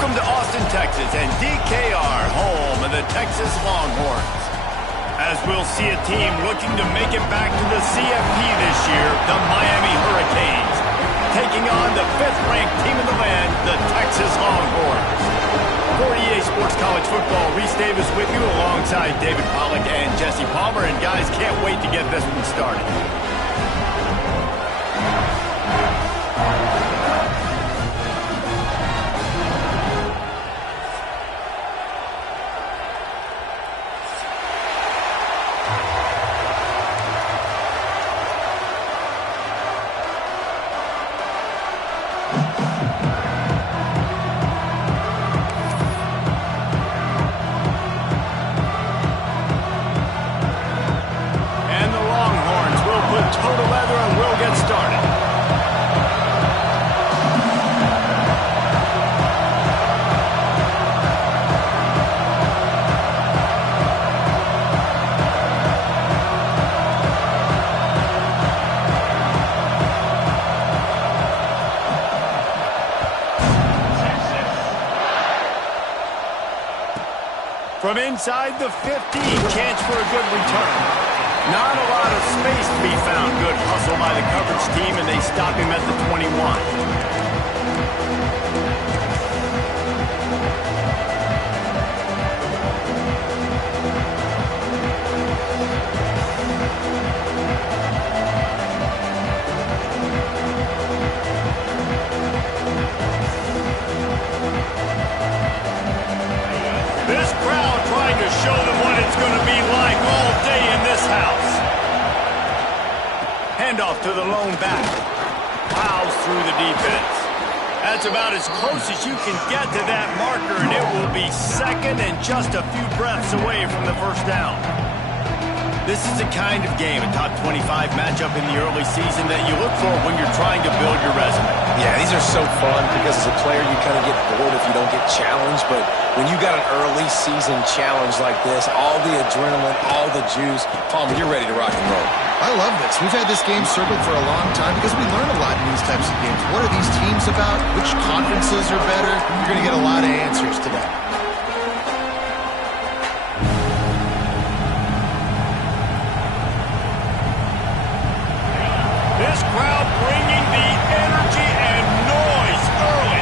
Welcome to Austin, Texas, and DKR, home of the Texas Longhorns. As we'll see a team looking to make it back to the CFP this year, the Miami Hurricanes, taking on the 5th-ranked team in the land, the Texas Longhorns. For EA Sports College Football, Reese Davis with you alongside David Pollack and Jesse Palmer, and guys, can't wait to get this one started. From inside the 15, chance for a good return. Not a lot of space to be found. Good hustle by the coverage team, and they stop him at the 21. This crowd trying to show them what it's going to be like all day in this house. Handoff to the lone back. Plows through the defense. That's about as close as you can get to that marker, and it will be second and just a few breaths away from the first down. This is the kind of game, a top 25 matchup in the early season, that you look for when you're trying to build your resume. Yeah, these are so fun because as a player you kind of get bored if you don't get challenged, but when you got an early season challenge like this, all the adrenaline, all the juice, Palmer, you're ready to rock and roll. I love this. We've had this game circled for a long time because we learn a lot in these types of games. What are these teams about? Which conferences are better? You're going to get a lot of answers today. This crowd bringing the energy and noise early.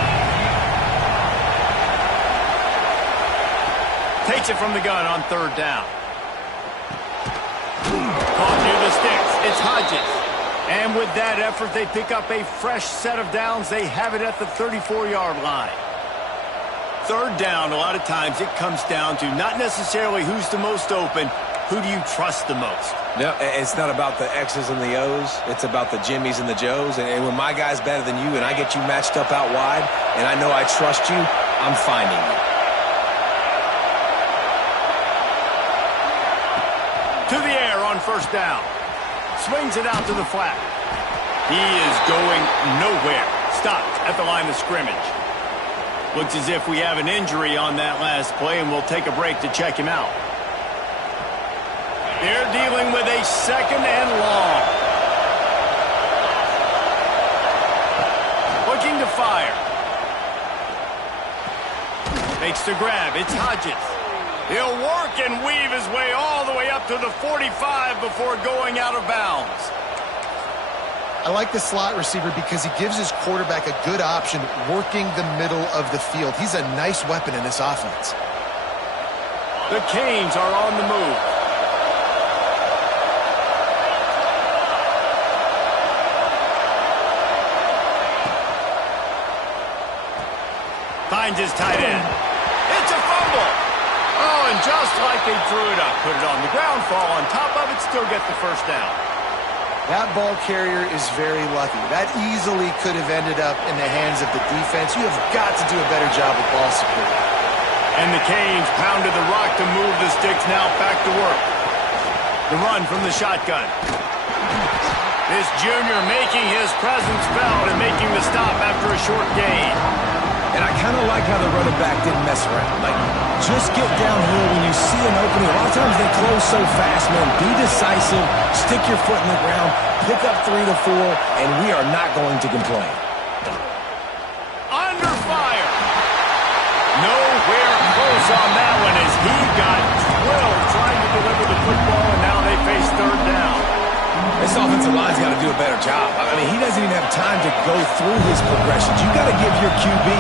Takes it from the gun on 3rd down. Caught near the sticks. It's Hodges. And with that effort, they pick up a fresh set of downs. They have it at the 34-yard line. 3rd down, a lot of times it comes down to not necessarily who's the most open, who do you trust the most? No, it's not about the X's and the O's. It's about the Jimmies and the Joes. And when my guy's better than you and I get you matched up out wide and I know I trust you, I'm finding you. To the air on 1st down. Swings it out to the flat. He is going nowhere. Stopped at the line of scrimmage. Looks as if we have an injury on that last play, and we'll take a break to check him out. They're dealing with a 2nd and long. Looking to fire. Makes the grab. It's Hodges. He'll work and weave his way all the way up to the 45 before going out of bounds. I like the slot receiver because he gives his quarterback a good option working the middle of the field. He's a nice weapon in this offense. The Canes are on the move. Finds his tight end. It's a fumble. Oh, and just like they threw it up, put it on the ground, fall on top of it, still get the 1st down. That ball carrier is very lucky. That easily could have ended up in the hands of the defense. You have got to do a better job with ball security. And the Canes pounded the rock to move the sticks, now back to work. The run from the shotgun. This junior making his presence felt and making the stop after a short gain. And I kind of like how the running back didn't mess around. Like, just get downhill when you see an opening. A lot of times they close so fast, man. Be decisive, stick your foot in the ground, pick up 3 to 4, and we are not going to complain. Under fire. offensive line's got to do a better job. I mean, he doesn't even have time to go through his progressions. You got to give your QB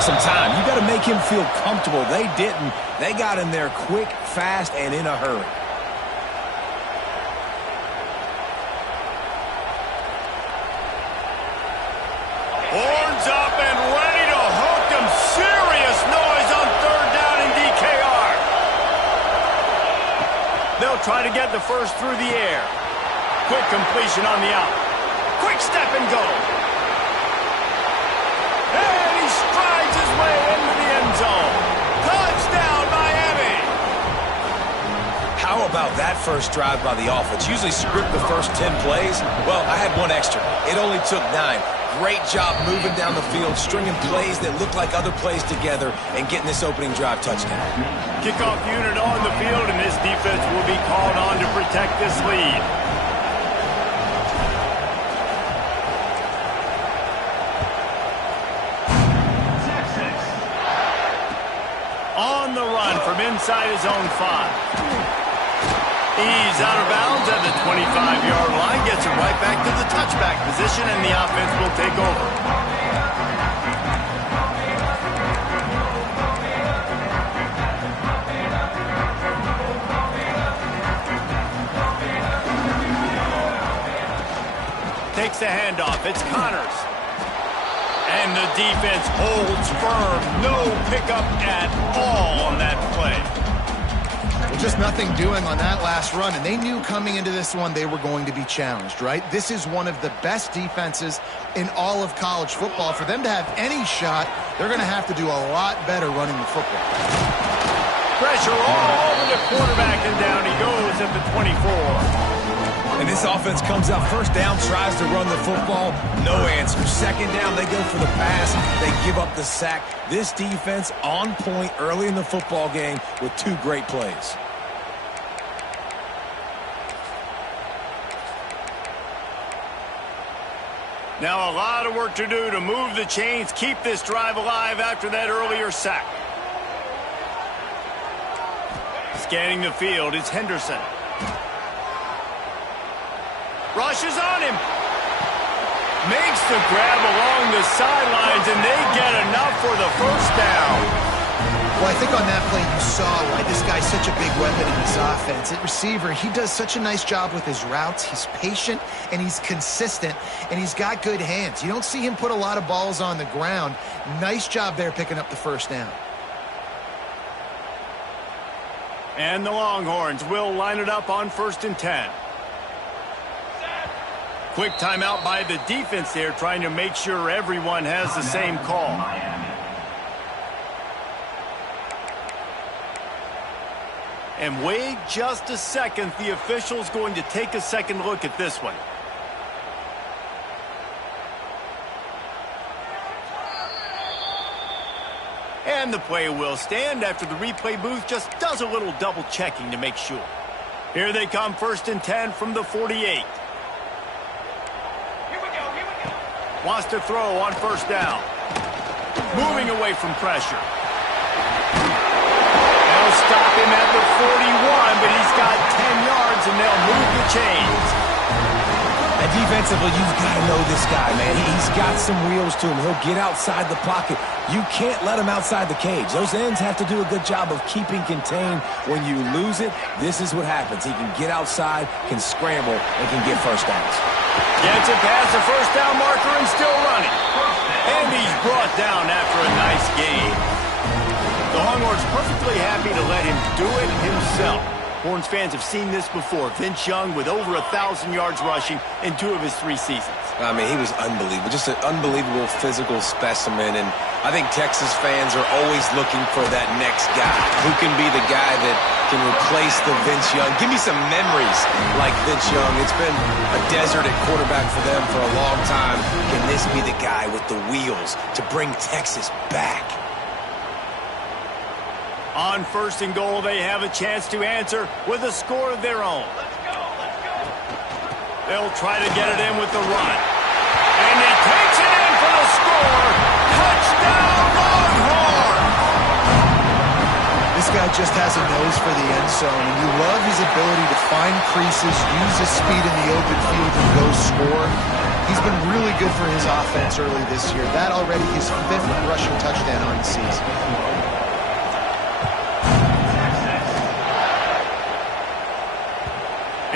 some time. You got to make him feel comfortable. They didn't. They got in there quick, fast, and in a hurry. Horns up and ready to hook them. Serious noise on third down in DKR. They'll try to get the first through the air. Quick completion on the out. Quick step and go. And he strides his way into the end zone. Touchdown, Miami. How about that first drive by the offense? Usually script the first 10 plays. Well, I had one extra. It only took 9. Great job moving down the field, stringing plays that look like other plays together, and getting this opening drive touchdown. Kickoff unit on the field, and this defense will be called on to protect this lead. On the run from inside his own 5. He's out of bounds at the 25-yard line, gets it right back to the touchback position, and the offense will take over. Takes the handoff. It's Connors. And the defense holds firm. No pickup at all on that play. Well, just nothing doing on that last run, and they knew coming into this one they were going to be challenged, right? This is one of the best defenses in all of college football. For them to have any shot, they're going to have to do a lot better running the football. Pressure all over the quarterback, and down he goes at the 24. And this offense comes out first down, tries to run the football, no answer. Second down, they go for the pass, they give up the sack. This defense on point early in the football game with 2 great plays. Now a lot of work to do to move the chains, keep this drive alive after that earlier sack. Scanning the field, it's Henderson. Rushes on him. Makes the grab along the sidelines, and they get enough for the first down. Well, I think on that play you saw why this guy's such a big weapon in this offense. At receiver, he does such a nice job with his routes. He's patient, and he's consistent, and he's got good hands. You don't see him put a lot of balls on the ground. Nice job there picking up the first down. And the Longhorns will line it up on 1st and 10. Quick timeout by the defense there, trying to make sure everyone has the same call. And wait just a second. The official's going to take a second look at this one. And the play will stand after the replay booth just does a little double checking to make sure. Here they come, 1st and 10 from the 48. Wants to throw on 1st down. Moving away from pressure. They'll stop him at the 41, but he's got 10 yards, and they'll move the chains. And defensively, you've got to know this guy, man. He's got some wheels to him. He'll get outside the pocket. You can't let him outside the cage. Those ends have to do a good job of keeping contained. When you lose it, this is what happens. He can get outside, can scramble, and can get first downs. Gets it past the first down marker and still running. And he's brought down after a nice gain. The Longhorns perfectly happy to let him do it himself. Horns fans have seen this before. Vince Young with over 1,000 yards rushing in 2 of his 3 seasons. I mean, he was unbelievable. Just an unbelievable physical specimen. And I think Texas fans are always looking for that next guy. Who can be the guy that can replace the Vince Young? Give me some memories like Vince Young. It's been a desert at quarterback for them for a long time. Can this be the guy with the wheels to bring Texas back? On 1st and goal, they have a chance to answer with a score of their own. Let's go, let's go. They'll try to get it in with the run. And he takes it in for the score. Touchdown, Longhorns! This guy just has a nose for the end zone, and you love his ability to find creases, use his speed in the open field, and go score. He's been really good for his offense early this year. That already his 5th rushing touchdown on the season.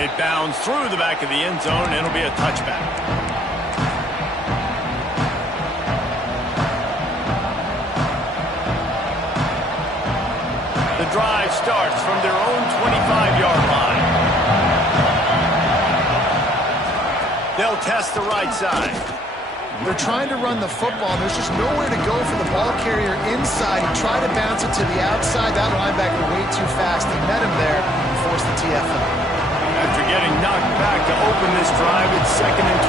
It bounds through the back of the end zone, and it'll be a touchback. The drive starts from their own 25-yard line. They'll test the right side. They're trying to run the football. There's just nowhere to go for the ball carrier inside. He tried to bounce it to the outside. That linebacker way too fast. He met him there and forced the TFL. After getting knocked back to open this drive, it's 2nd and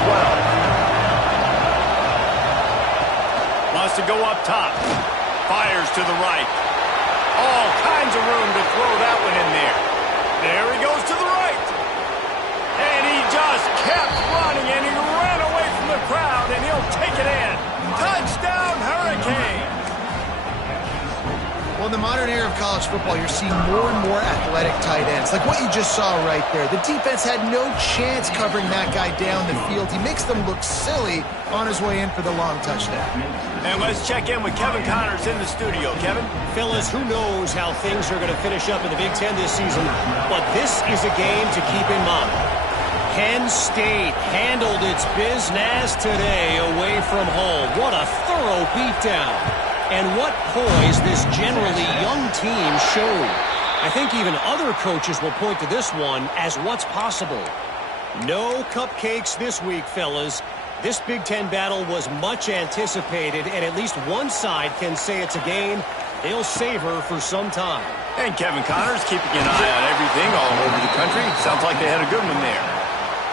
12. Wants to go up top. Fires to the right. All kinds of room to throw that one in there. There he goes to the right. And he just kept running, and he ran away from the crowd, and he'll take it in. Touchdown, Hurricanes! Well, in the modern era of college football, you're seeing more and more athletic tight ends, like what you just saw right there. The defense had no chance covering that guy down the field. He makes them look silly on his way in for the long touchdown. And let's check in with Kevin Connors in the studio. Kevin? Fellas, who knows how things are going to finish up in the Big Ten this season, but this is a game to keep in mind. Penn State handled its business today away from home. What a thorough beatdown. And what poise this generally young team showed. I think even other coaches will point to this one as what's possible. No cupcakes this week, fellas. This Big Ten battle was much anticipated, and at least one side can say it's a game they'll savor for some time. And Kevin Connors keeping an eye on everything all over the country. Sounds like they had a good one there.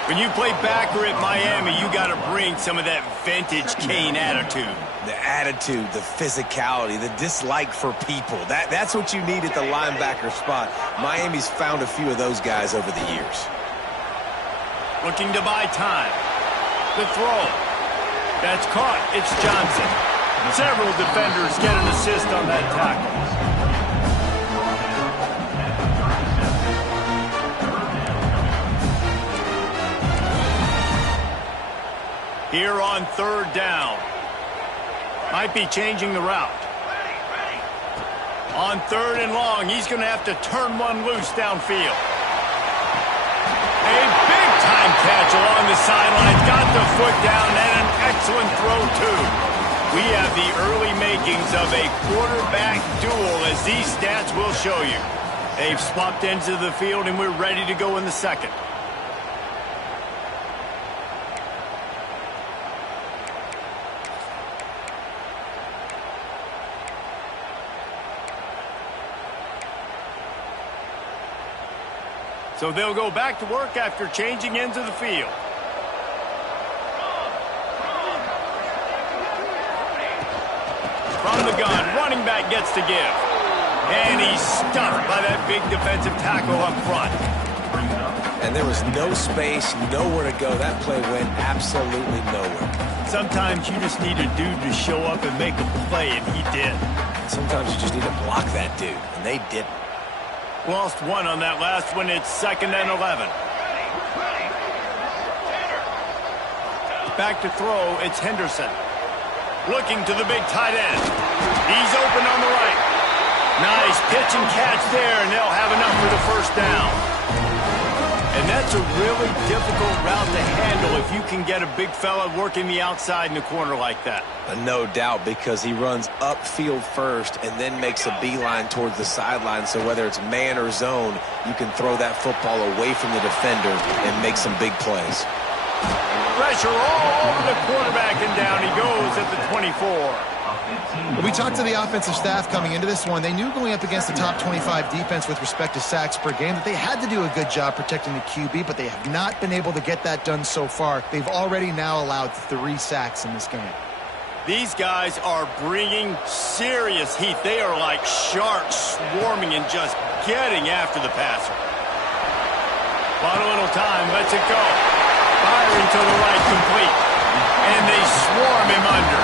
When you play backer at Miami, you got to bring some of that vintage Kane attitude. The attitude, the physicality, the dislike for people. That's what you need at the linebacker spot. Miami's found a few of those guys over the years. Looking to buy time. The throw. That's caught. It's Johnson. Several defenders get an assist on that tackle. Here on 3rd down. Might be changing the route. On 3rd and long, he's going to have to turn one loose downfield. A big-time catch along the sidelines. Got the foot down and an excellent throw, too. We have the early makings of a quarterback duel, as these stats will show you. They've swapped ends of the field, and we're ready to go in the 2nd. So they'll go back to work after changing ends of the field. From the gun, running back gets to give. And he's stuffed by that big defensive tackle up front. And there was no space, nowhere to go. That play went absolutely nowhere. Sometimes you just need a dude to show up and make a play, and he did. Sometimes you just need to block that dude, and they didn't. Lost one on that last one. It's 2nd and 11. Back to throw. It's Henderson. Looking to the big tight end. He's open on the right. Nice pitch and catch there, and they'll have enough for the 1st down. And that's a really difficult route to handle if you can get a big fella working the outside in the corner like that. No doubt, because he runs upfield first and then makes a beeline towards the sideline. So whether it's man or zone, you can throw that football away from the defender and make some big plays. Pressure all over the quarterback, and down he goes at the 24. We talked to the offensive staff coming into this one. They knew going up against the top 25 defense with respect to sacks per game that they had to do a good job protecting the QB, but they have not been able to get that done so far. They've already now allowed 3 sacks in this game. These guys are bringing serious heat. They are like sharks swarming and just getting after the passer. Bought a little time, lets it go. Firing to the right, complete. And they swarm him under.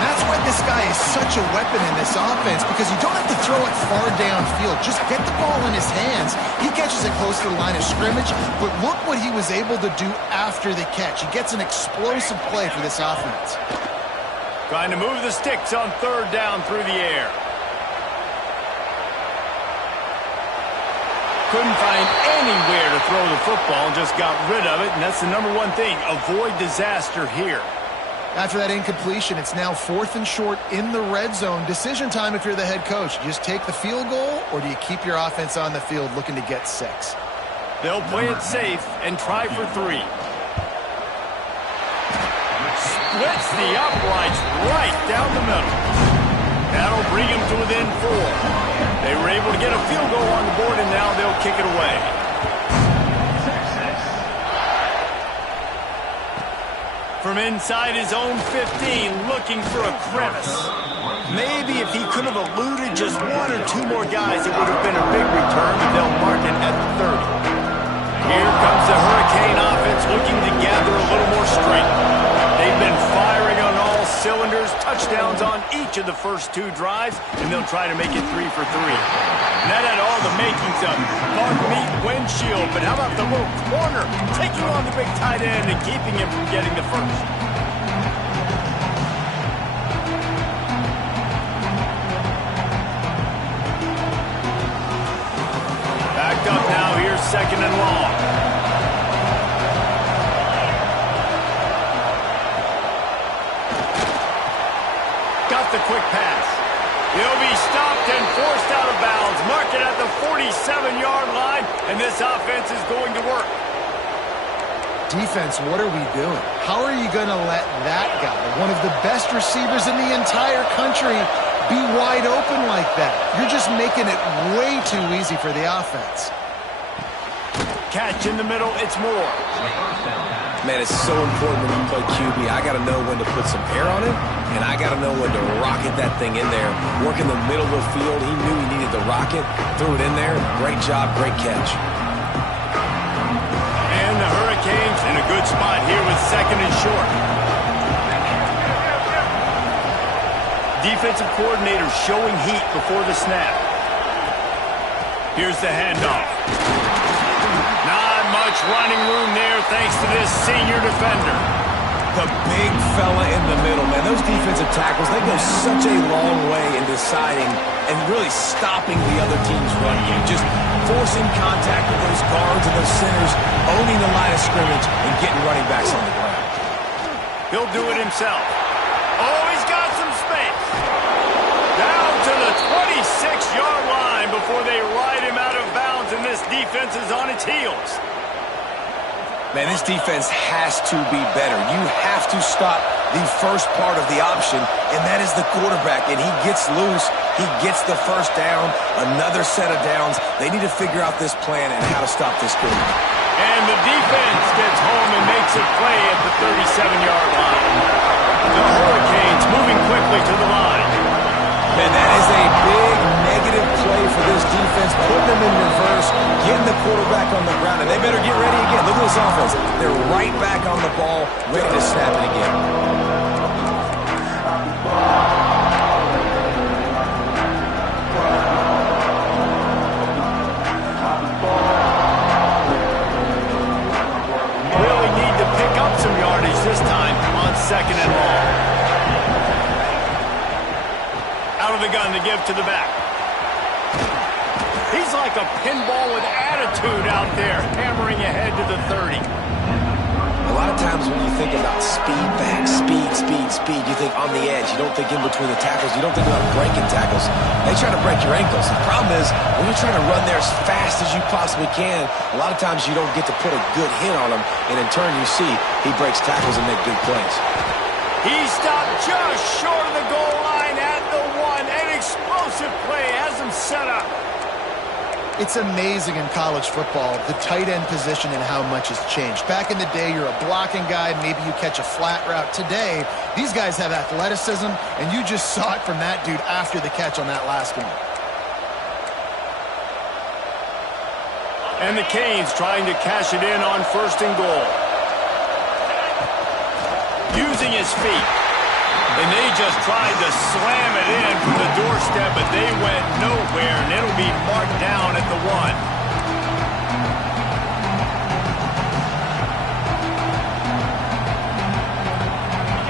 That's what this guy is such a weapon in this offense because you don't have to throw it far downfield. Just get the ball in his hands. He catches it close to the line of scrimmage, but look what he was able to do after the catch. He gets an explosive play for this offense. Trying to move the sticks on third down through the air. Couldn't find anywhere to throw the football and just got rid of it, and that's the number one thing. Avoid disaster here. After that incompletion, it's now 4th and short in the red zone. Decision time if you're the head coach. Do you just take the field goal, or do you keep your offense on the field looking to get 6? They'll play it safe and try for 3. Splits the uprights right down the middle. That'll bring him to within 4. They were able to get a field goal on the board, and now they'll kick it away. From inside his own 15, looking for a crevice. Maybe if he could have eluded just 1 or 2 more guys, it would have been a big return, and they'll mark it at the 30. Here comes the Hurricane offense looking to gather a little more strength. They've been firing on all cylinders, touchdowns on each of the first 2 drives, and they'll try to make it 3 for 3. And that had all the makings of windshield, but how about the little corner taking on the big tight end and keeping him from getting the first? Backed up now, here's 2nd and long. Got the quick pass. He'll be stopped and forced out of bounds. Mark it at the 47-yard line, and this offense is going to work. Defense, what are we doing? How are you going to let that guy, one of the best receivers in the entire country, be wide open like that? You're just making it way too easy for the offense. Catch in the middle, it's more. Man, it's so important when you play QB. I got to know when to put some air on it, and I got to know when to rocket that thing in there. Work in the middle of the field. He knew he needed the rocket. Threw it in there. Great job, great catch. And the Hurricanes in a good spot here with 2nd and short. Defensive coordinator showing heat before the snap. Here's the handoff. Not much running room there thanks to this senior defender. The big fella in the middle, man. Those defensive tackles, they go such a long way in deciding and really stopping the other team's run game. Just forcing contact with those guards and those centers, owning the line of scrimmage, and getting running backs on the ground. He'll do it himself. Oh, he's got some space. Down to the 26-yard line before they ride him out of bounds, and this defense is on its heels. Man, this defense has to be better. You have to stop the first part of the option, and that is the quarterback. And he gets loose. He gets the first down, another set of downs. They need to figure out this plan and how to stop this quarterback. And the defense gets home and makes a play at the 37-yard line. The Hurricanes moving quickly to the line. Man, that is a big negative play for this defense, putting them in reverse, getting the quarterback on the ground, and they better get ready again. Look at this offense. They're right back on the ball, ready to snap it again. Really need to pick up some yardage this time on 2nd and long. Out of the gun to give to the back. He's like a pinball with attitude out there, hammering ahead to the 30. A lot of times when you think about speed back, speed, you think on the edge. You don't think in between the tackles. You don't think about breaking tackles. They try to break your ankles. The problem is when you're trying to run there as fast as you possibly can, a lot of times you don't get to put a good hit on him, and in turn you see he breaks tackles and make big plays. He stopped just short of the goal line at the 1. An explosive play has him set up. It's amazing in college football, the tight end position and how much has changed. Back in the day, you're a blocking guy, maybe you catch a flat route. Today, these guys have athleticism, and you just saw it from that dude after the catch on that last one. And the Canes trying to cash it in on 1st and goal. Using his feet. And they just tried to slam it in from the doorstep, but they went nowhere, and it'll be marked down at the 1.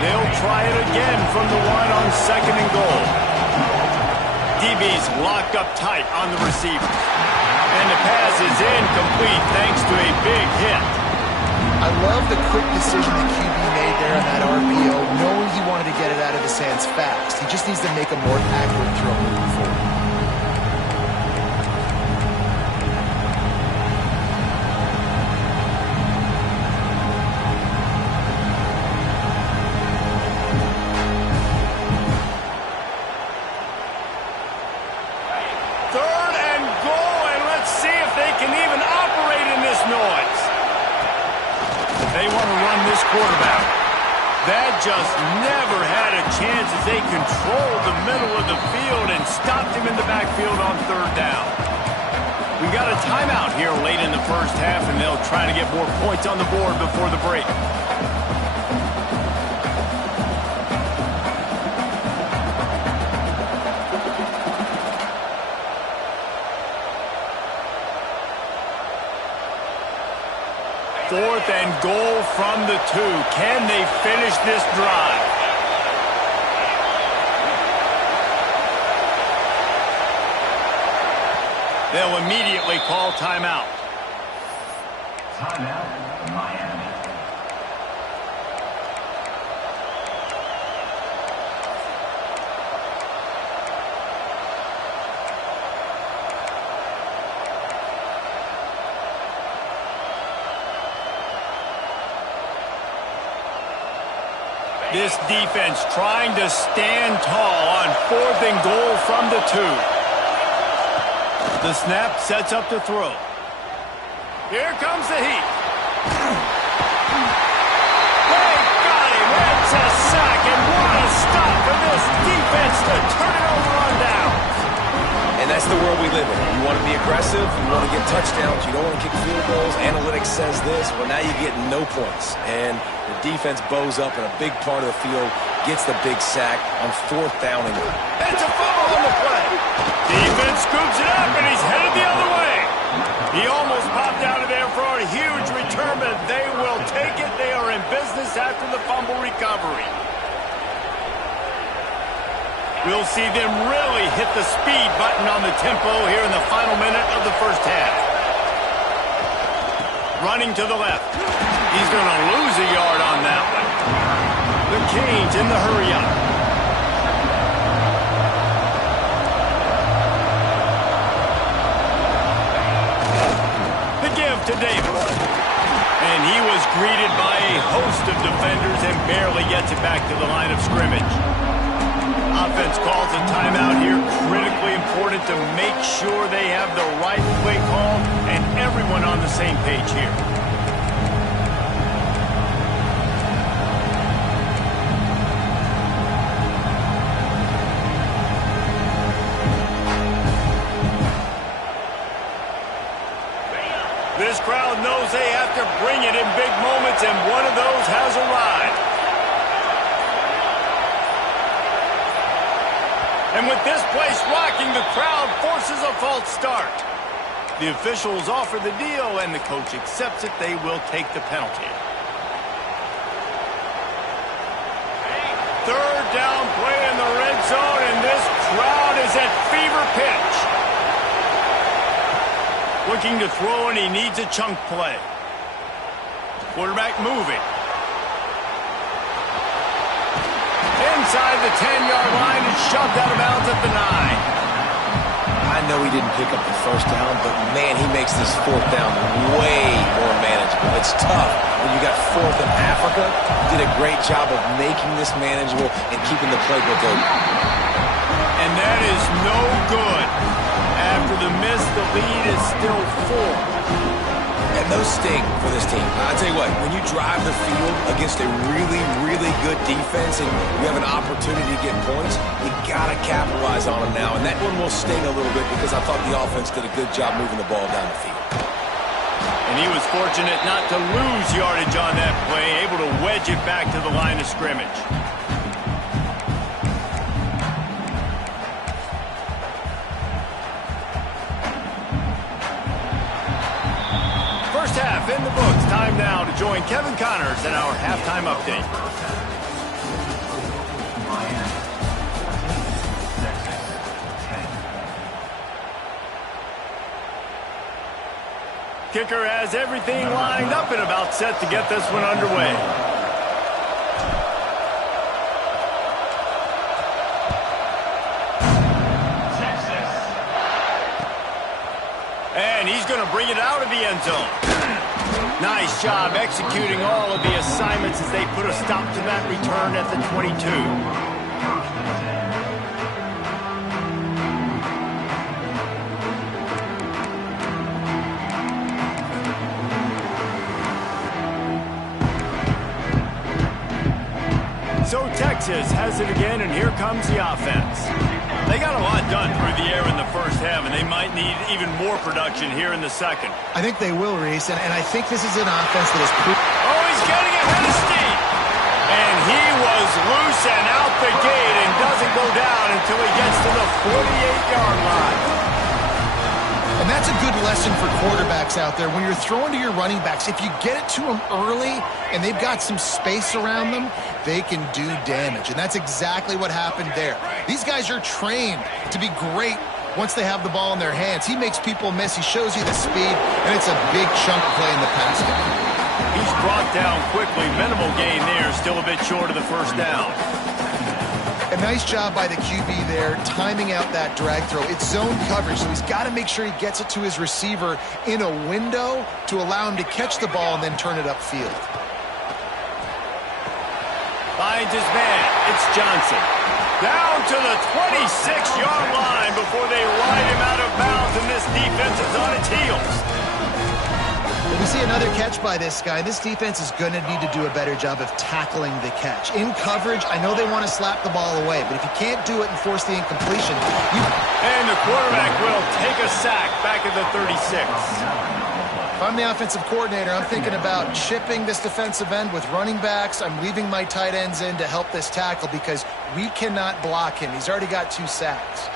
They'll try it again from the 1 on 2nd and goal. DB's locked up tight on the receiver. And the pass is incomplete thanks to a big hit. I love the quick decision the QB made there on that RPO, knowing he wanted to get it out of his hands fast. He just needs to make a more accurate throw moving forward. Third and goal, and let's see if they can even operate in this noise. They want to run this quarterback. That just never had a chance as they controlled the middle of the field and stopped him in the backfield on 3rd down. We got a timeout here late in the first half, and they'll try to get more points on the board before the break. Fourth and goal from the 2. Can they finish this drive? They'll immediately call timeout. Timeout, Miami. This defense trying to stand tall on 4th and goal from the 2. The snap sets up the throw. Here comes the heat. They got him. It's a sack, and what a stop for this defense to turn it over on downs. And that's the world we live in. You want to be aggressive, you want to get touchdowns, you don't want to kick field goals. Analytics says this, well, now you get no points. And the defense bows up in a big part of the field, gets the big sack on 4th down and goal. It's a fumble on the play. Defense scoops it up, and he's headed the other way. He almost popped out of there for a huge return, but they will take it. They are in business after the fumble recovery. We'll see them really hit the speed button on the tempo here in the final minute of the first half. Running to the left. He's going to lose a yard on that one. The Canes in the hurry-up. The give to Davis. And he was greeted by a host of defenders and barely gets it back to the line of scrimmage. Offense calls a timeout here. Critically important to make sure they have the right play call and everyone on the same page here. This crowd knows they have to bring it in big moments, and one of those has arrived. And with this place rocking, the crowd forces a false start. The officials offer the deal, and the coach accepts it. They will take the penalty. 3rd down play in the red zone, and this crowd is at fever pitch. Looking to throw, and he needs a chunk play. Quarterback moving. Inside the 10-yard line and shoved out of bounds at the 9. I know he didn't pick up the 1st down, but man, he makes this 4th down way more manageable. It's tough when you got 4th in Africa. Did a great job of making this manageable and keeping the playbook open. And that is no good. After the miss, the lead is still 4. And those sting for this team. I'll tell you what, when you drive the field against a really, really good defense and you have an opportunity to get points, you got to capitalize on them now. And that one will sting a little bit because I thought the offense did a good job moving the ball down the field. And he was fortunate not to lose yardage on that play, able to wedge it back to the line of scrimmage. join Kevin Connors in our halftime update. Kicker has everything lined up and about set to get this one underway. And he's going to bring it out of the end zone. Nice job executing all of the assignments as they put a stop to that return at the 22. So Texas has it again, and here comes the offense. They got a lot done through the air in the first half, and they might need even more production here in the second. I think they will, Reese, and I think this is an offense that is... Oh, he's getting ahead of steam. And he was loose and out the gate and doesn't go down until he gets to the 48-yard line. And that's a good lesson for quarterbacks out there. When you're throwing to your running backs, if you get it to them early and they've got some space around them, they can do damage. And that's exactly what happened there. These guys are trained to be great once they have the ball in their hands. He makes people miss. He shows you the speed, and it's a big chunk play in the pass game. He's brought down quickly. Minimal gain there. Still a bit short of the first down. A nice job by the QB there, timing out that drag throw. It's zone coverage, so he's got to make sure he gets it to his receiver in a window to allow him to catch the ball and then turn it upfield. Finds his man. It's Johnson. Down to the 26-yard line before they ride him out of bounds, and this defense is on its heels. We see another catch by this guy. This defense is going to need to do a better job of tackling the catch. In coverage, I know they want to slap the ball away, but if you can't do it and force the incompletion, And the quarterback will take a sack back at the 36. If I'm the offensive coordinator, I'm thinking about chipping this defensive end with running backs. I'm leaving my tight ends in to help this tackle because we cannot block him. He's already got 2 sacks.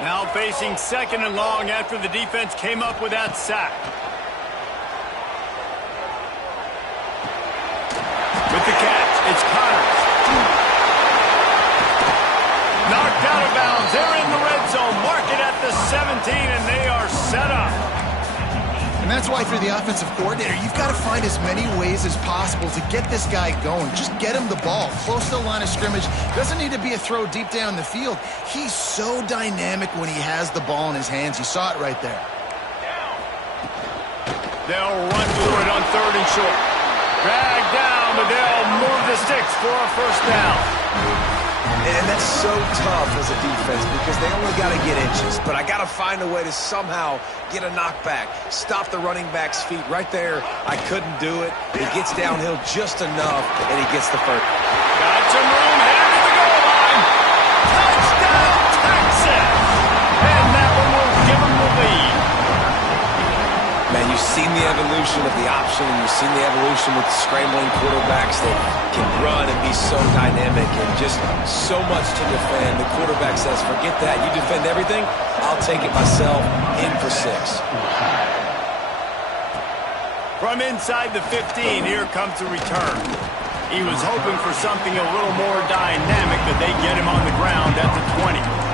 Now facing second and long after the defense came up with that sack. With the catch, it's Connors. Knocked out of bounds. They're in the red zone. Mark it at the 17, and they are set up. And that's why for the offensive coordinator, you've got to find as many ways as possible to get this guy going. Just get him the ball close to the line of scrimmage. Doesn't need to be a throw deep down the field. He's so dynamic when he has the ball in his hands. You saw it right there. They'll run through it on 3rd and short. Drag down, but they'll move the sticks for a first down. And that's so tough as a defense because they only got to get inches. But I got to find a way to somehow get a knockback, stop the running back's feet. Right there, I couldn't do it. He gets downhill just enough, and he gets the first. Got some room, headed to the goal line. Touchdown, Texas! And that one will give them the lead. Man, you've seen the evolution of the option, and you've seen the evolution with scrambling quarterbacks that can run and be so dynamic and just so much to defend. The quarterback says, forget that. You defend everything, I'll take it myself. In for 6. From inside the 15, here comes the return. He was hoping for something a little more dynamic, but they get him on the ground at the 20.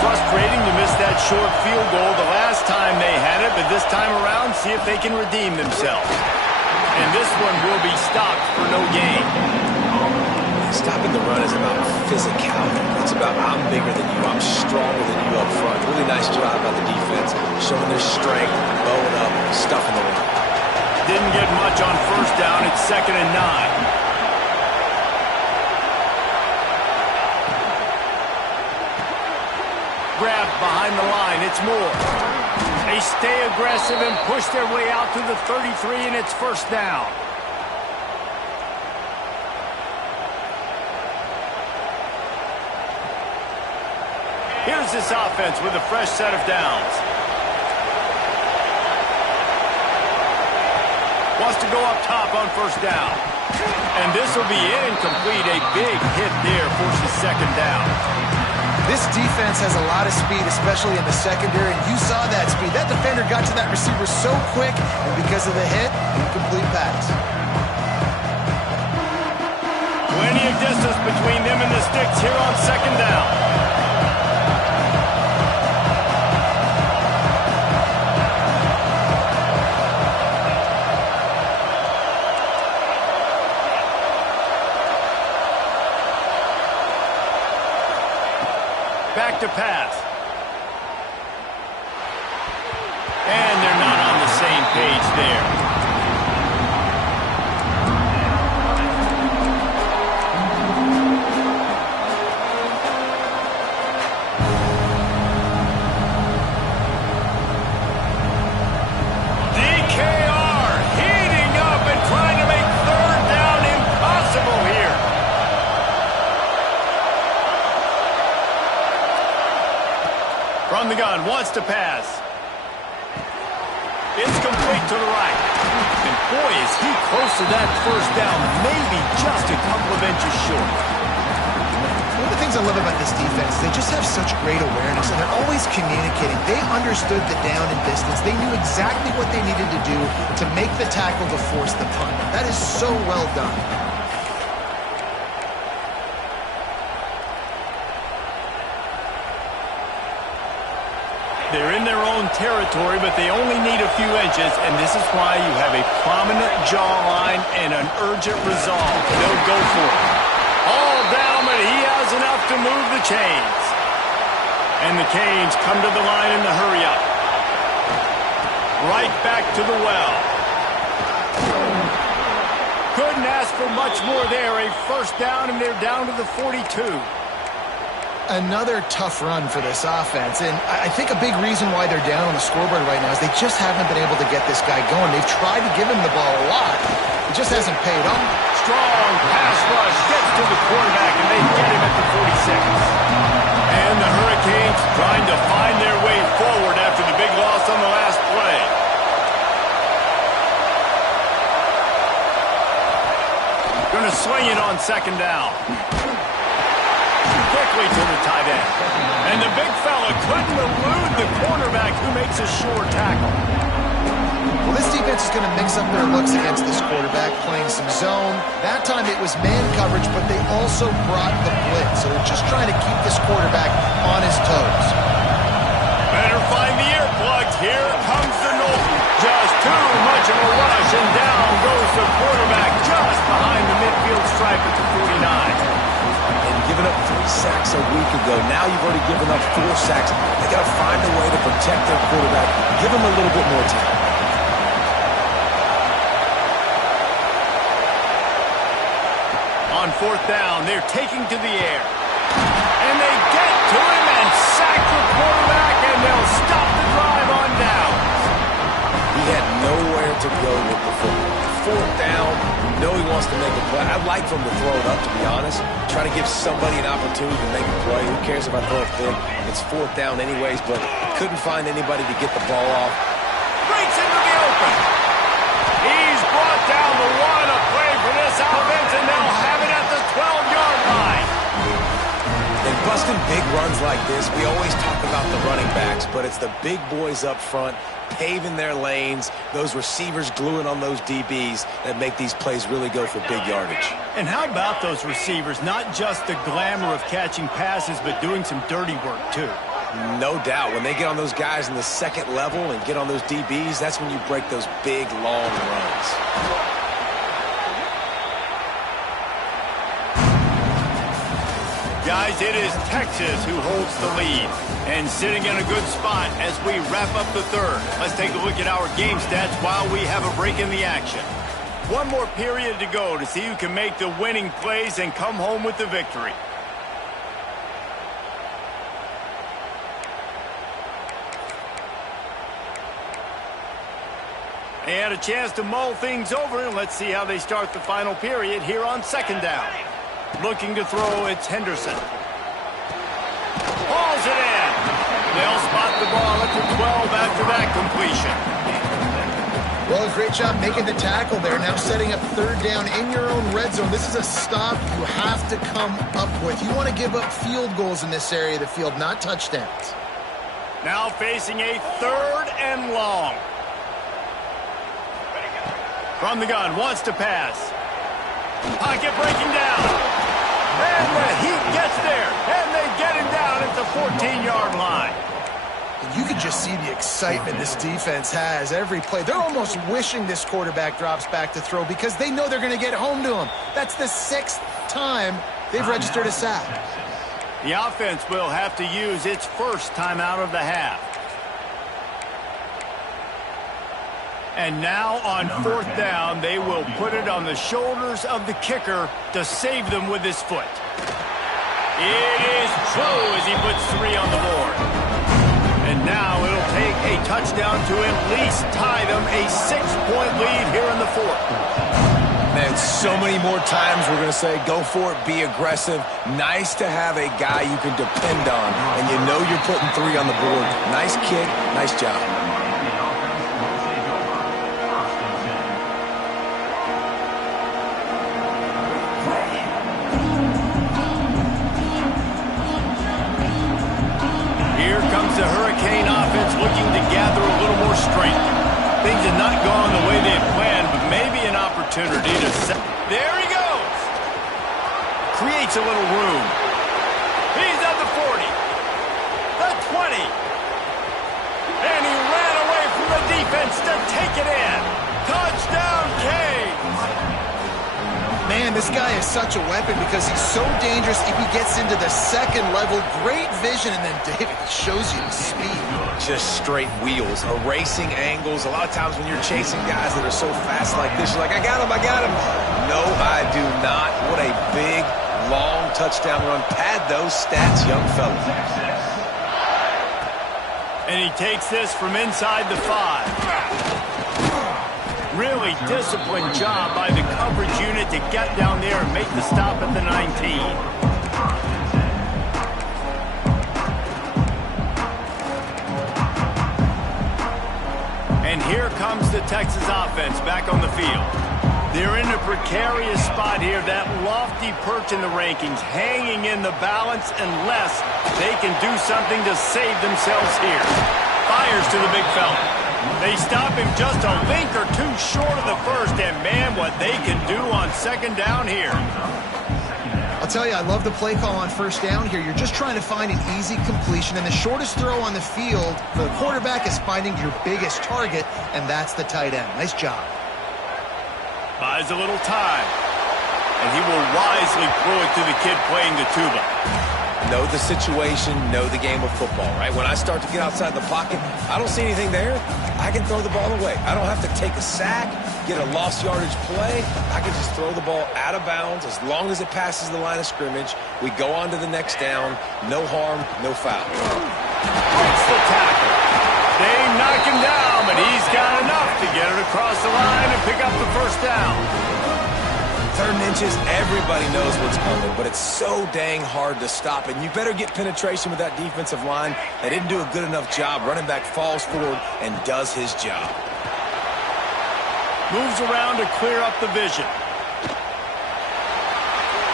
Frustrating to miss that short field goal the last time they had it, but this time around, see if they can redeem themselves. And this one will be stopped for no gain. Stopping the run is about physicality. It's about I'm bigger than you, I'm stronger than you up front. Really nice job by the defense, showing their strength, bowing up, stuffing the run. Didn't get much on first down. It's 2nd and 9. Grabbed behind the line. It's Moore. They stay aggressive and push their way out to the 33, and it's first down. Here's this offense with a fresh set of downs. Wants to go up top on first down. And this will be incomplete. A big hit there forces second down. This defense has a lot of speed, especially in the secondary, and you saw that speed. That defender got to that receiver so quick, and because of the hit, incomplete pass. Plenty of distance between them and the sticks here on second down. Back to pass. And they're not on the same page there. From the gun, wants to pass. It's complete to the right. And boy, is he close to that first down. Maybe just a couple of inches short. One of the things I love about this defense, they just have such great awareness, and they're always communicating. They understood the down and distance. They knew exactly what they needed to do to make the tackle to force the punt. That is so well done. They're in their own territory, but they only need a few inches, and this is why you have a prominent jawline and an urgent resolve. They'll go for it. All down, but he has enough to move the chains. And the Canes come to the line in the hurry-up. Right back to the well. Couldn't ask for much more there. A first down, and they're down to the 42. Another tough run for this offense, and I think a big reason why they're down on the scoreboard right now is they just haven't been able to get this guy going. They've tried to give him the ball a lot. It just hasn't paid off. Strong pass rush gets to the quarterback, and they get him at the 46. And the Hurricanes trying to find their way forward after the big loss on the last play. Going to swing it on second down. Quickly to the tight end. And the big fella couldn't elude the cornerback who makes a sure tackle. Well, this defense is going to mix up their looks against this quarterback, playing some zone. That time it was man coverage, but they also brought the blitz. So they're just trying to keep this quarterback on his toes. Better find the earplugs. Here comes the Knowles. Just too much of a rush, and down goes the quarterback just behind the midfield stripe at the 49. Giving up 3 sacks a week ago. Now you've already given up 4 sacks. They got to find a way to protect their quarterback. Give him a little bit more time. On fourth down, they're taking to the air. And they get to him and sack the quarterback, and they'll stop the drive on downs. He had nowhere to go with the football. Fourth down, you know he wants to make a play. I'd like for him to throw it up, to be honest. Try to give somebody an opportunity to make a play. Who cares if I throw it thick? It's fourth down anyways, but couldn't find anybody to get the ball off. Breaks into the open. He's brought down the one. A play for this offense, and they'll have it at the 12-yard line. And busting big runs like this, we always talk about the running backs, but it's the big boys up front paving their lanes, those receivers gluing on those DBs that make these plays really go for big yardage. And how about those receivers? Not just the glamour of catching passes, but doing some dirty work, too. No doubt. When they get on those guys in the second level and get on those DBs, that's when you break those big, long runs. Guys, it is Texas who holds the lead and sitting in a good spot as we wrap up the third. Let's take a look at our game stats while we have a break in the action. One more period to go to see who can make the winning plays and come home with the victory. They had a chance to mull things over, and let's see how they start the final period here on second down. Looking to throw, it's Henderson. Hauls it in. They'll spot the ball at the 12 after that completion. Well, great job making the tackle there. Now setting up third down in your own red zone. This is a stop you have to come up with. You want to give up field goals in this area of the field, not touchdowns. Now facing a 3rd and long. From the gun, wants to pass. Pocket breaking down. And the Heat gets there. And they get him down at the 14-yard line. And you can just see the excitement this defense has every play. They're almost wishing this quarterback drops back to throw because they know they're going to get home to him. That's the 6th time they've registered a sack. The offense will have to use its first timeout of the half. And now on 4th down, they will put it on the shoulders of the kicker to save them with his foot. It is true as he puts 3 on the board. And now it'll take a touchdown to at least tie them a 6-point lead here in the 4th. Man, so many more times we're going to say, go for it, be aggressive. Nice to have a guy you can depend on, and you know you're putting 3 on the board. Nice kick, nice job. Here comes the Hurricane offense looking to gather a little more strength. Things have not gone the way they had planned, but maybe an opportunity to set. There he goes. Creates a little room. He's at the 40. The 20. And he ran away from the defense to take it in. Touchdown, Canes. Man, this guy is such a weapon because he's so dangerous if he gets into the 2nd level. Great vision, and then David shows you the speed. Just straight wheels, erasing angles. A lot of times when you're chasing guys that are so fast like this, you're like, I got him, I got him. No, I do not. What a big, long touchdown run. Pad those stats, young fella. And he takes this from inside the 5. Really disciplined job by the coverage unit to get down there and make the stop at the 19. And here comes the Texas offense back on the field. They're in a precarious spot here, that lofty perch in the rankings, hanging in the balance unless they can do something to save themselves here. Fires to the big fella. They stop him just a link or 2 short of the 1st, and man, what they can do on 2nd down here. I'll tell you, I love the play call on 1st down here. You're just trying to find an easy completion, and the shortest throw on the field for the quarterback is finding your biggest target, and that's the tight end. Nice job. Buys a little time, and he will wisely throw it to the kid playing the tuba. Know the situation, know the game of football, right? When I start to get outside the pocket, I don't see anything there. I can throw the ball away. I don't have to take a sack, get a lost yardage play. I can just throw the ball out of bounds as long as it passes the line of scrimmage. We go on to the next down. No harm, no foul. Breaks the tackle. They knock him down, but he's got enough to get it across the line and pick up the 1st down. 3rd and inches, everybody knows what's coming, but it's so dang hard to stop, and you better get penetration with that defensive line. They didn't do a good enough job. Running back falls forward and does his job. Moves around to clear up the vision.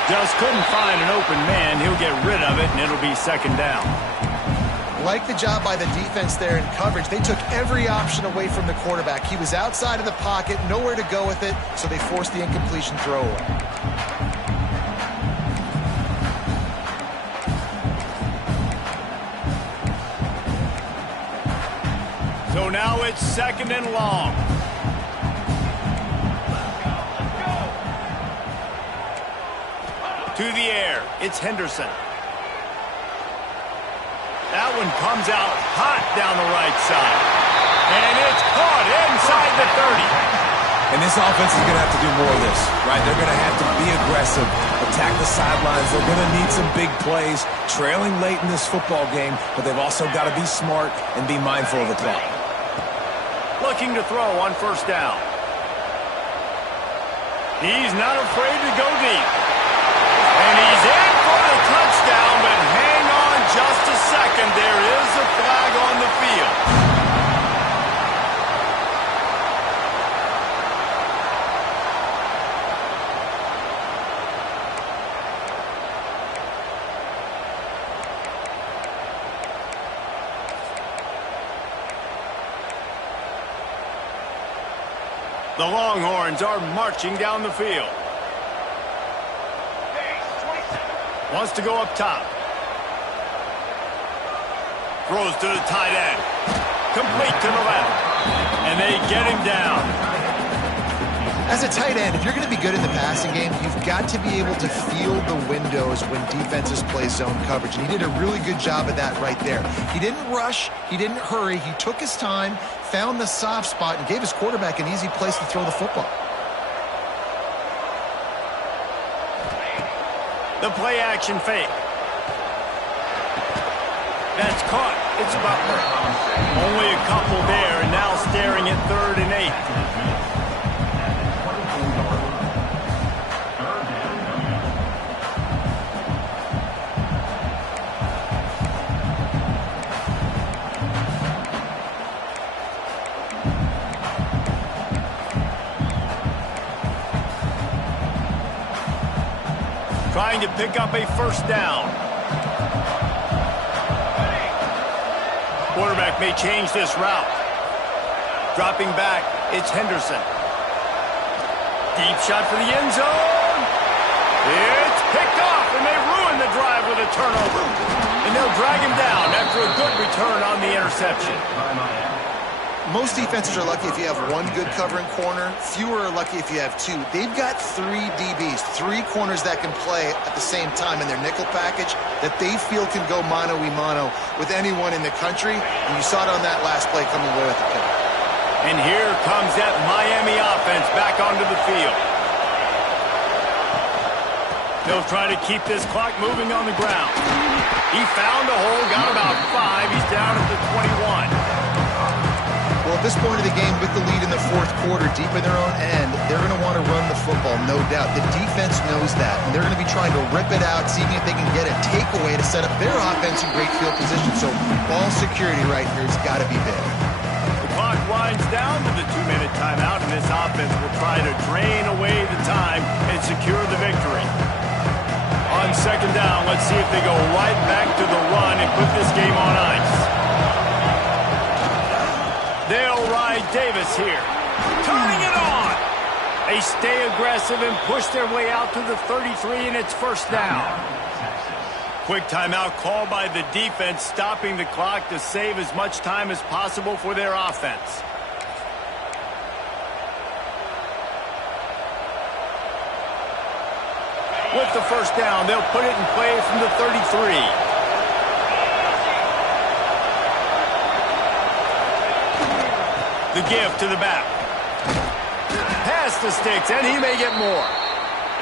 Just couldn't find an open man. He'll get rid of it, and it'll be 2nd down. Like the job by the defense there in coverage. They took every option away from the quarterback. He was outside of the pocket, nowhere to go with it, so they forced the incompletion throw away. So now it's 2nd and long. To the air, it's Henderson. That one comes out hot down the right side. And it's caught inside the 30. And this offense is going to have to do more of this, right? They're going to have to be aggressive, attack the sidelines. They're going to need some big plays, trailing late in this football game, but they've also got to be smart and be mindful of the clock. Looking to throw on 1st down. He's not afraid to go deep. And he's in for the touchdown, but hang on just a second. There is a flag on the field. The Longhorns are marching down the field. Wants to go up top. Throws to the tight end. Complete to the left. And they get him down. As a tight end, if you're going to be good in the passing game, you've got to be able to feel the windows when defenses play zone coverage. And he did a really good job of that right there. He didn't rush. He didn't hurry. He took his time, found the soft spot, and gave his quarterback an easy place to throw the football. The play action fake. That's caught. It's Butler. Only a couple there, and now staring at 3rd and 8. Trying to pick up a first down. Quarterback may change this route. Dropping back, it's Henderson. Deep shot for the end zone. It's picked off, and they ruin the drive with a turnover. And they'll drag him down after a good return on the interception. Most defenses are lucky if you have one good covering corner. Fewer are lucky if you have two. They've got 3 DBs, 3 corners that can play at the same time in their nickel package that they feel can go mano-a-mano with anyone in the country. And you saw it on that last play coming away with the pick. And here comes that Miami offense back onto the field. They'll try to keep this clock moving on the ground. He found a hole, got about 5. He's down at the 21. Well, at this point of the game, with the lead in the 4th quarter, deep in their own end, they're going to want to run the football, no doubt. The defense knows that, and they're going to be trying to rip it out, seeing if they can get a takeaway to set up their offense in great field position. So ball security right here has got to be big. The clock winds down to the 2-minute timeout, and this offense will try to drain away the time and secure the victory. On 2nd down, let's see if they go right back to the run and put this game on ice. They'll ride Davis here. Turning it on. They stay aggressive and push their way out to the 33, and it's 1st down. Quick timeout called by the defense, stopping the clock to save as much time as possible for their offense. With the 1st down, they'll put it in play from the 33. The give to the back. Pass the sticks, and he may get more.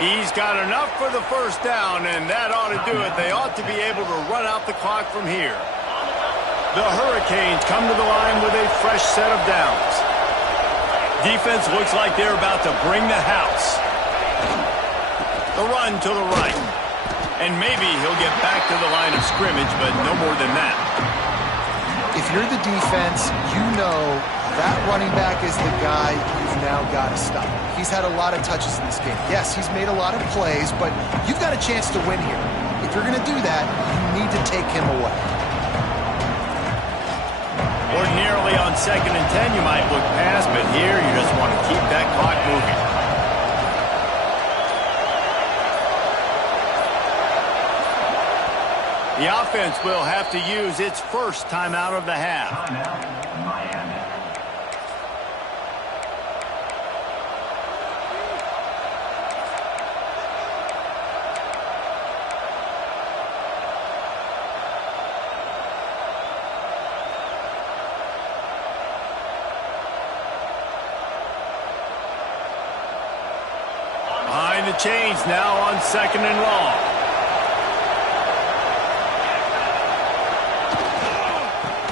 He's got enough for the 1st down, and that ought to do it. They ought to be able to run out the clock from here. The Hurricanes come to the line with a fresh set of downs. Defense looks like they're about to bring the house. The run to the right. And maybe he'll get back to the line of scrimmage, but no more than that. If you're the defense, you know that running back is the guy you've now got to stop. He's had a lot of touches in this game. Yes, he's made a lot of plays, but you've got a chance to win here. If you're going to do that, you need to take him away. Ordinarily on 2nd and 10, you might look past, but here you just want to keep that clock moving. The offense will have to use its 1st timeout of the half. Behind the chains now on 2nd and long.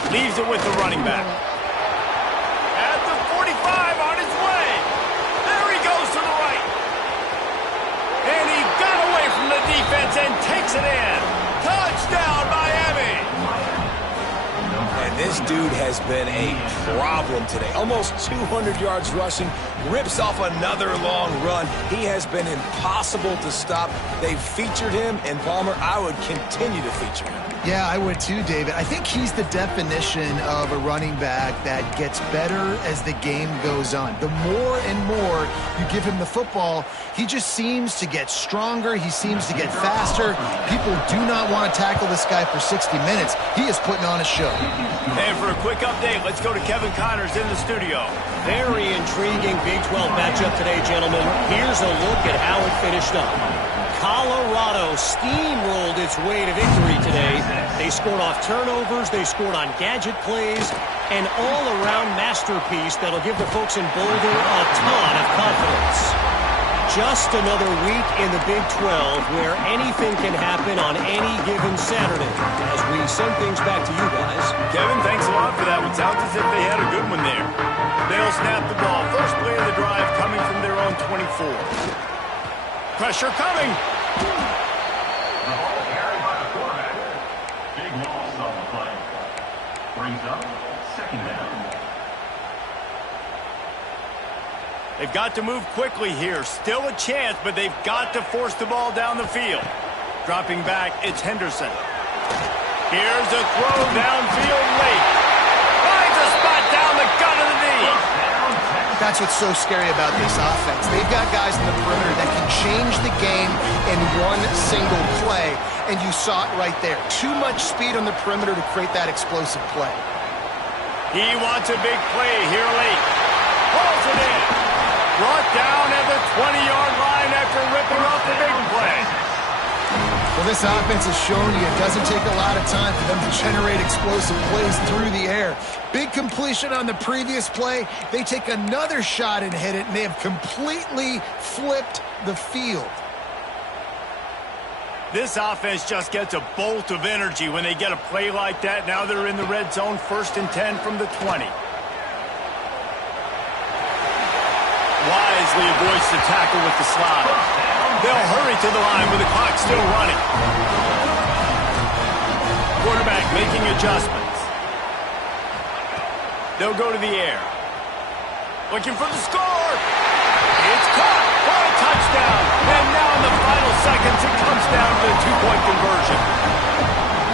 Leaves it with the running back. At the 45 on his way. There he goes to the right. And he got away from the defense and takes it in. Touchdown, Miami. And this dude has been a problem today. Almost 200 yards rushing, rips off another long run. He has been impossible to stop. They've featured him, and Palmer, I would continue to feature him. Yeah, I would too, David. I think he's the definition of a running back that gets better as the game goes on. The more and more you give him the football, he just seems to get stronger. He seems to get faster. People do not want to tackle this guy for 60 minutes. He is putting on a show. And for a quick update, let's go to Kevin Connors in the studio. Very intriguing Big 12 matchup today, gentlemen. Here's a look at how it finished up. Colorado steamrolled its way to victory today. They scored off turnovers, they scored on gadget plays, an all-around masterpiece that'll give the folks in Boulder a ton of confidence. Just another week in the Big 12 where anything can happen on any given Saturday. As we send things back to you guys. Kevin, thanks a lot for that. It sounds as if they had a good one there. They'll snap the ball. First play of the drive coming from their own 24. Pressure coming. The ball carried by the quarterback. Big loss on the play. Brings up second down. They've got to move quickly here. Still a chance, but they've got to force the ball down the field. Dropping back, it's Henderson. Here's a throw downfield late. Finds a spot down the gut of the knee. That's what's so scary about this offense. They've got guys in the perimeter that can change the game in one single play, and you saw it right there. Too much speed on the perimeter to create that explosive play. He wants a big play here late. Pulls it in. Brought down at the 20-yard line after ripping off the big play. Well, this offense has shown you it doesn't take a lot of time for them to generate explosive plays through the air. Big completion on the previous play. They take another shot and hit it, and they have completely flipped the field. This offense just gets a bolt of energy when they get a play like that. Now they're in the red zone, 1st and 10 from the 20. Wisely avoids the tackle with the slide. They'll hurry to the line with the clock still running. Quarterback making adjustments. They'll go to the air. Looking for the score. It's caught for a touchdown. And now in the final seconds, it comes down to the 2-point conversion.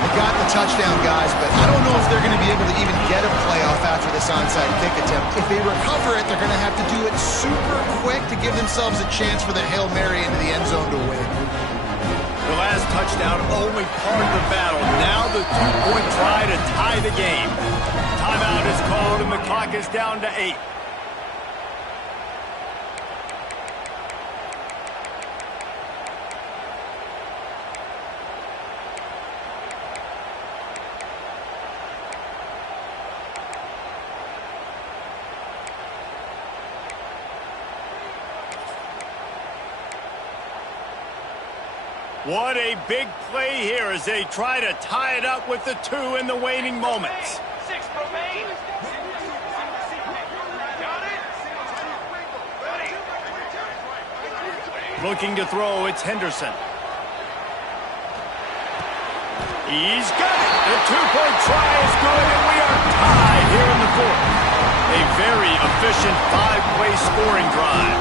They got the touchdown, guys, but I don't know if they're going to be able to even get a playoff after this onside kick attempt. If they recover it, they're going to have to do it super quick to give themselves a chance for the Hail Mary into the end zone to win. The last touchdown only part of the battle. Now the 2-point try to tie the game. Timeout is called and the clock is down to 8. What a big play here as they try to tie it up with the 2 in the waning moments. Looking to throw, it's Henderson. He's got it. The 2-point try is good, and we are tied here in the 4th. A very efficient 5-play scoring drive.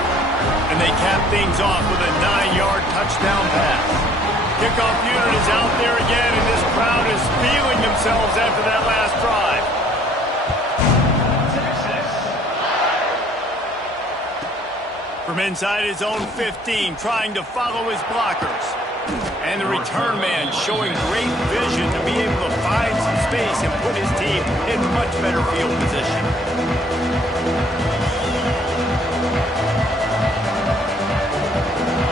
And they cap things off with a 9-yard touchdown pass. Kickoff unit is out there again, and this crowd is feeling themselves after that last drive. From inside his own 15, trying to follow his blockers. And the return man showing great vision to be able to find some space and put his team in much better field position.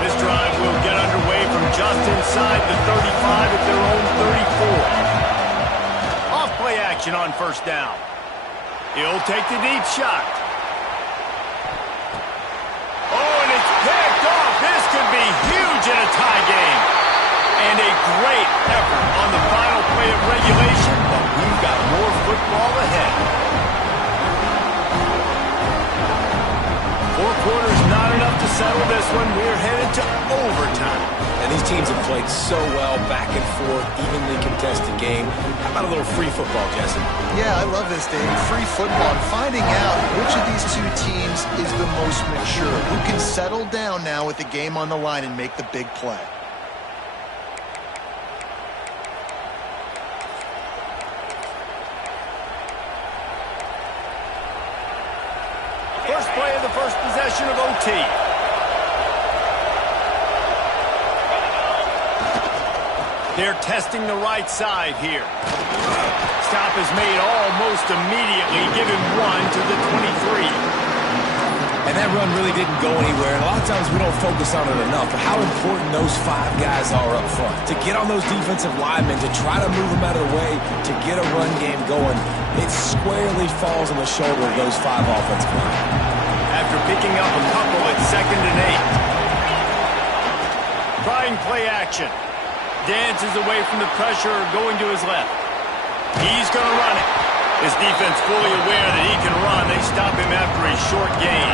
This drive will get underway from just inside the 35 at their own 34. Off play action on 1st down. He'll take the deep shot. Oh, and it's picked off. This could be huge in a tie game. And a great effort on the final play of regulation, but we've got more football ahead. 4 quarters not enough to settle this one. We're headed to overtime. And these teams have played so well, back and forth, evenly contested game. How about a little free football, Jesse? Yeah, I love this, Dave. Free football and finding out which of these two teams is the most mature, who can settle down now with the game on the line and make the big play. First play of the first possession of OT. They're testing the right side here. Stop is made almost immediately, giving one to the 23. And that run really didn't go anywhere. And a lot of times we don't focus on it enough, but how important those 5 guys are up front. To get on those defensive linemen, to try to move them out of the way, to get a run game going, it squarely falls on the shoulder of those 5 offensive linemen. After picking up a couple at 2nd and 8. Trying play action. Dances away from the pressure, going to his left. He's going to run it. His defense fully aware that he can run. They stop him after a short gain.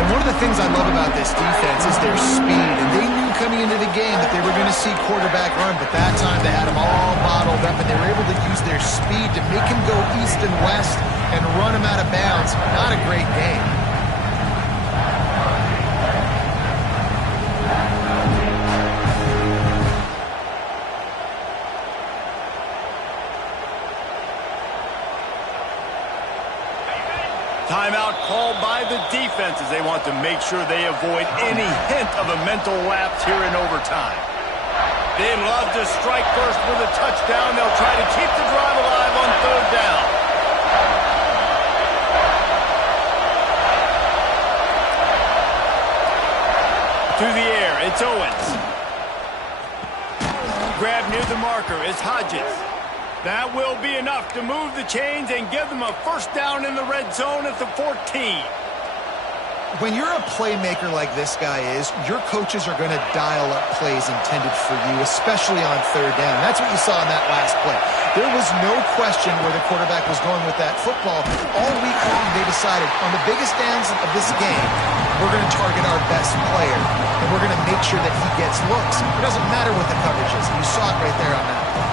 And one of the things I love about this defense is their speed. And they knew coming into the game that they were going to see quarterback run, but that time they had him all bottled up, and they were able to use their speed to make him go east and west and run him out of bounds. Not a great game. Timeout called by the defenses. They want to make sure they avoid any hint of a mental lapse here in overtime. They love to strike first with a touchdown. They'll try to keep the drive alive on 3rd down. To the air, it's Owens. Grab near the marker is Hodges. That will be enough to move the chains and give them a first down in the red zone at the 14. When you're a playmaker like this guy is, your coaches are going to dial up plays intended for you, especially on 3rd down. That's what you saw in that last play. There was no question where the quarterback was going with that football. All week long, they decided on the biggest downs of this game, we're going to target our best player, and we're going to make sure that he gets looks. It doesn't matter what the coverage is. You saw it right there on that play.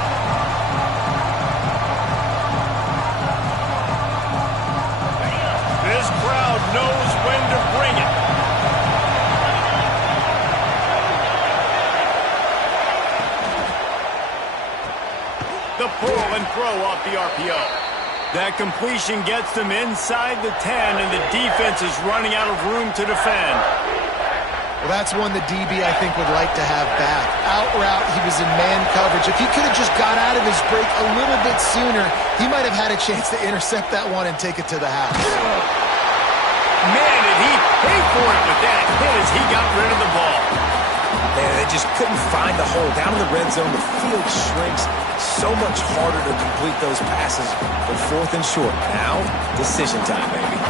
This crowd knows when to bring it. The pull and throw off the RPO. That completion gets them inside the 10, and the defense is running out of room to defend. Well, that's one the DB, I think, would like to have back. Out route, he was in man coverage. If he could have just got out of his break a little bit sooner, he might have had a chance to intercept that one and take it to the house. Man, did he pay for it with that hit as he got rid of the ball. Man, they just couldn't find the hole. Down in the red zone, the field shrinks. So much harder to complete those passes for 4th and short. Now, decision time, baby.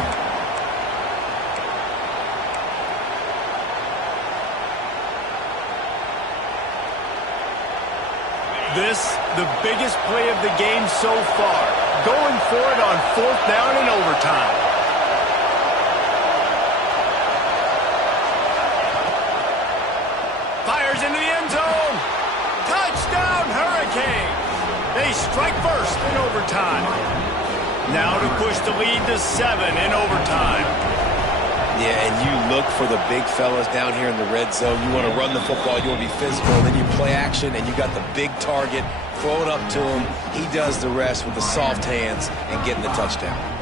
This, the biggest play of the game so far. Going for it on 4th down in overtime. Fires into the end zone. Touchdown, Hurricanes. They strike first in overtime. Now to push the lead to 7 in overtime. Yeah, and you look for the big fellas down here in the red zone. You want to run the football, you want to be physical, then you play action, and you got the big target, throw it up to him. He does the rest with the soft hands and getting the touchdown.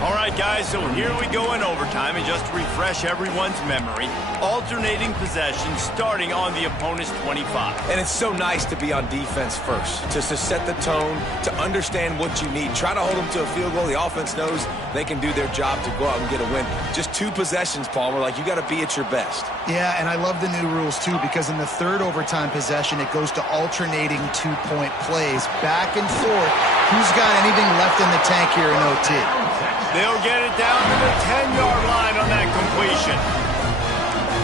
All right, guys, so here we go in overtime, and just to refresh everyone's memory, alternating possession starting on the opponent's 25. And it's so nice to be on defense first, just to set the tone, to understand what you need. Try to hold them to a field goal. The offense knows they can do their job to go out and get a win. Just 2 possessions, Palmer, like you got to be at your best. Yeah, and I love the new rules, too, because in the 3rd overtime possession, it goes to alternating 2-point plays, back and forth. Who's got anything left in the tank here in OT? They'll get it down to the 10-yard line on that completion.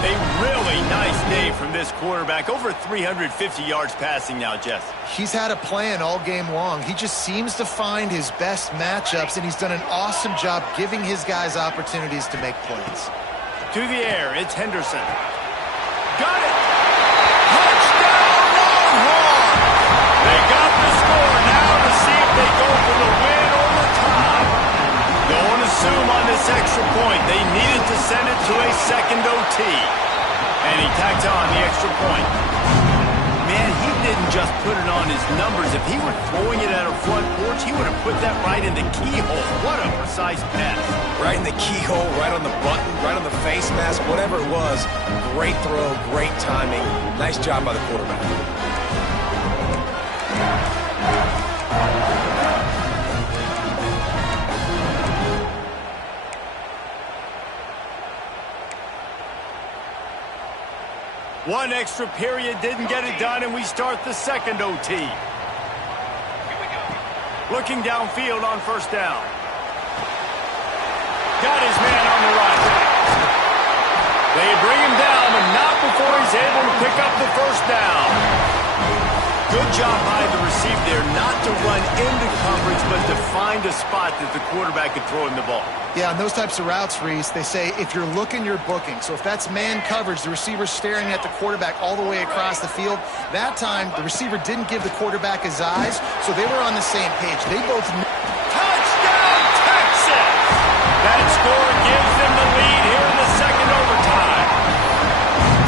A really nice day from this quarterback. Over 350 yards passing now, Jess. He's had a plan all game long. He just seems to find his best matchups, and he's done an awesome job giving his guys opportunities to make plays. To the air, it's Henderson. Got it! Touchdown! They got the score now to see if they go for the win or the tie. Don't assume on this extra point. They needed to send it to a second OT. And he tacked on the extra point. Man, he didn't just put it on his numbers. If he were throwing it at a front porch, he would have put that right in the keyhole. What a precise pass. Right in the keyhole, right on the button, right on the face mask, whatever it was. Great throw, great timing. Nice job by the quarterback. One extra period didn't get it done, and we start the second OT. Looking downfield on first down. Got his man on the right. They bring him down, but not before he's able to pick up the first down. Good job by the receiver there, not to run into coverage, but to find a spot that the quarterback could throw him the ball. Yeah, on those types of routes, Reese, they say if you're looking, you're booking. So if that's man coverage, the receiver's staring at the quarterback all the way across the field. That time, the receiver didn't give the quarterback his eyes, so they were on the same page. They both knew. Touchdown, Texas! That score gives them the lead here in the second overtime.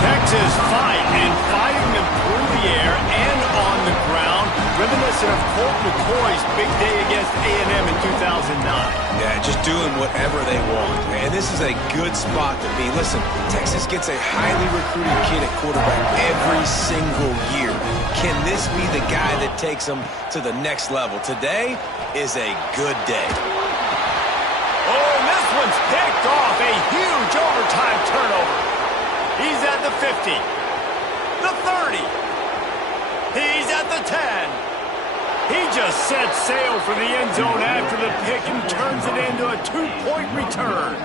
Texas fighting them through the air and on the ground, reminiscent of Colt McCoy's big day against A&M in 2009. Yeah, just doing whatever they want. And this is a good spot to be. Listen, Texas gets a highly recruited kid at quarterback every single year. Can this be the guy that takes them to the next level? Today is a good day. Oh, and this one's picked off. A huge overtime turnover. He's at the 50, the 30. He's at the 10. He just set sail for the end zone after the pick and turns it into a 2-point return.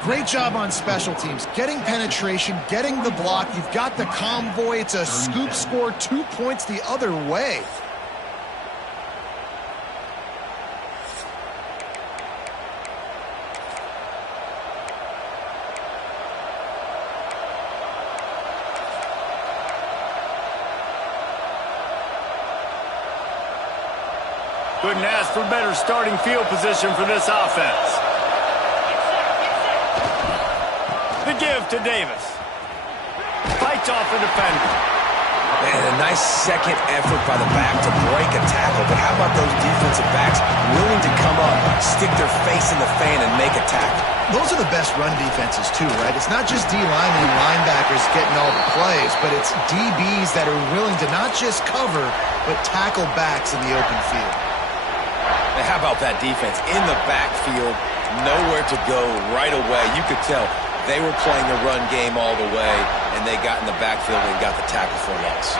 Great job on special teams. Getting penetration, getting the block. You've got the convoy. It's a scoop score, 2 points the other way. Couldn't ask for better starting field position for this offense. The give to Davis. Fights off the defender. And a nice second effort by the back to break a tackle. But how about those defensive backs willing to come up, stick their face in the fan, and make a tackle? Those are the best run defenses, too, right? It's not just D-linemen and linebackers getting all the plays, but it's DBs that are willing to not just cover, but tackle backs in the open field. Now, how about that defense in the backfield, nowhere to go right away? You could tell they were playing the run game all the way, and they got in the backfield and got the tackle for a loss.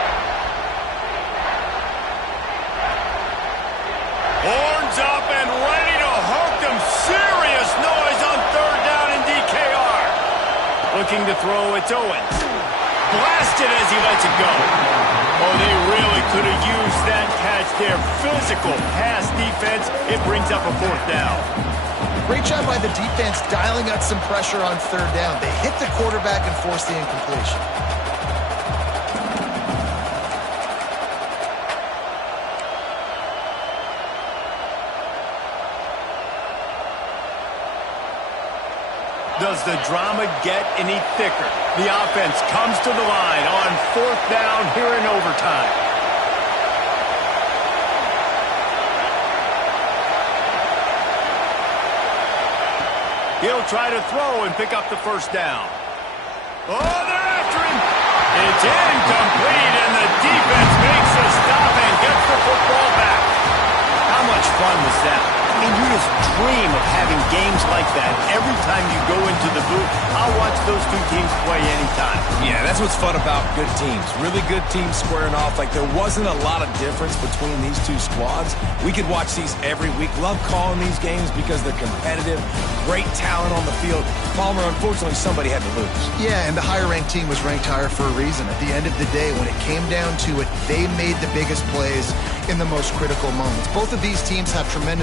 Horns up and ready to hook them. Serious noise on third down in DKR. Looking to throw, it's Owens. Blasted as he lets it go. Oh, they really could have used that catch there. Physical pass defense. It brings up a fourth down. Great job by the defense dialing up some pressure on third down. They hit the quarterback and forced the incompletion. Does the drama get any thicker? The offense comes to the line on fourth down here in overtime. He'll try to throw and pick up the first down. Oh, they're after him. It's incomplete, and the defense makes a stop and gets the football back. How much fun was that? I mean, you just dream of having games like that every time you go into the booth. I'll watch those two teams play anytime. Yeah, that's what's fun about good teams. Really good teams squaring off. Like, there wasn't a lot of difference between these two squads. We could watch these every week. Love calling these games because they're competitive. Great talent on the field. Palmer, unfortunately, somebody had to lose. Yeah, and the higher-ranked team was ranked higher for a reason. At the end of the day, when it came down to it, they made the biggest plays in the most critical moments. Both of these teams have tremendous